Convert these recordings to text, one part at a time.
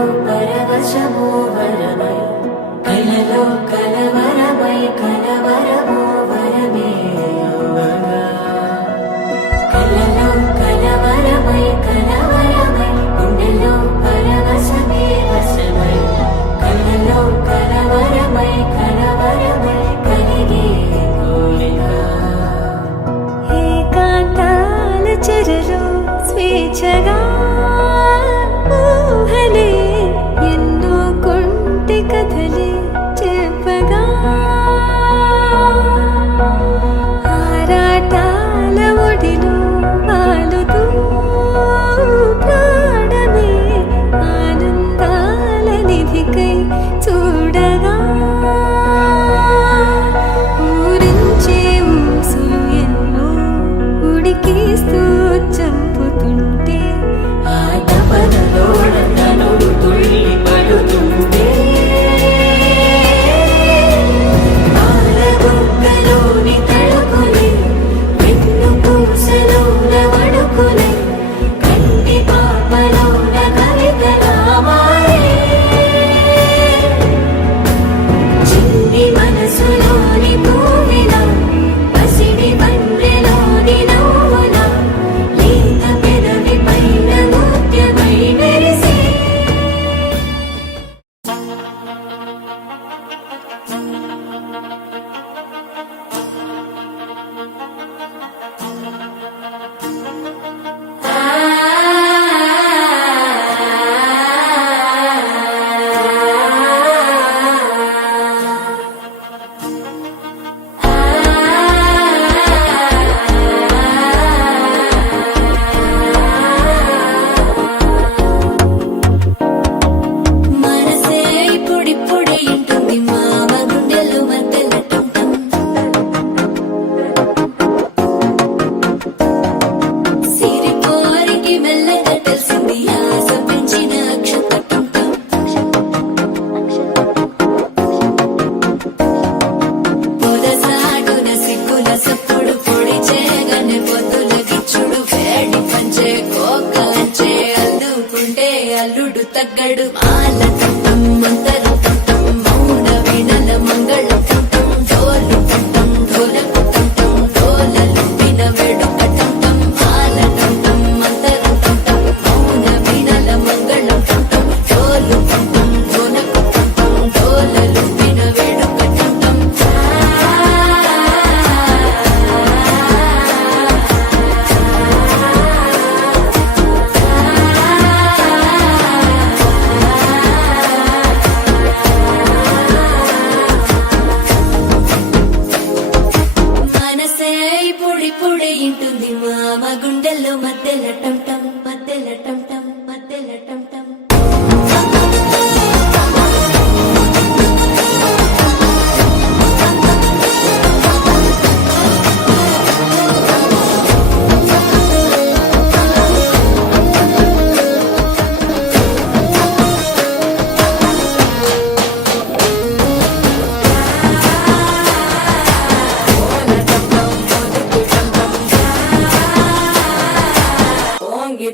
పరవశము వరమై కలలో కలవరమై కలవరము వరమే అవ్వగా కలలో కలవరమై కలవరమై గుండెలో పరవశమే వశమై కలలో కలవరమై కలవరమై కలిగే కోరిక ఏకాంతాల చెరలో స్వేచ్ఛగా ఎన్నో కొంటి కథలే చెప్పగా ఆరాటాల ఒడిలో వాలుతూ ప్రాణమే ఆనందాల నిధికై చూడగా ఊరించే ఊసులు ఎన్నో ఉడికిస్తూ చంపుతుంటే అల్లుడు తగ్గడు మాల కంఠం మంతరు కంఠం మౌన వీణల మంగళ కంఠం డోలు కంఠం డోలకు కంఠం డోలలు విన వేడుక కంఠం మాల కంఠం మంతరు కంఠం మౌన వీణల మంగళ కంఠం డోలు కంఠం డోలకు కంఠం డోలలు విన వేడుక కంఠం ఇంటుంది మామ గుండెల్లో మధ్యల టంటం మధ్యల టంటం మధ్యల టంటం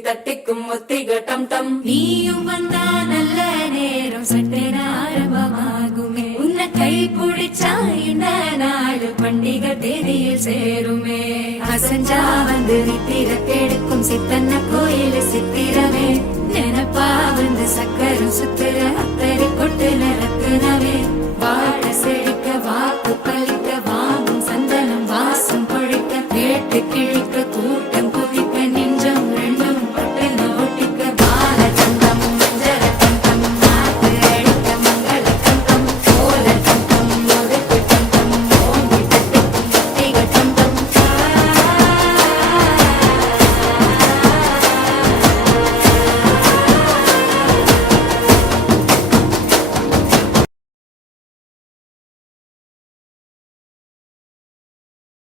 தட்டிக்கும் ஒத்திக டம் டம் நீயும் வந்தா நல்ல நேரம் சட்டே ஆரம்பமாகுமே உன்னை கை பிடிச்சா இந்த நாடு பண்டிகை தேதியில் சேருமே அசஞ்சா வந்து நித்திர கெடுக்கும் சித்தன்ன கோயில் சித்திரமே நினைப்பா வந்து சக்கரம் சுத்திர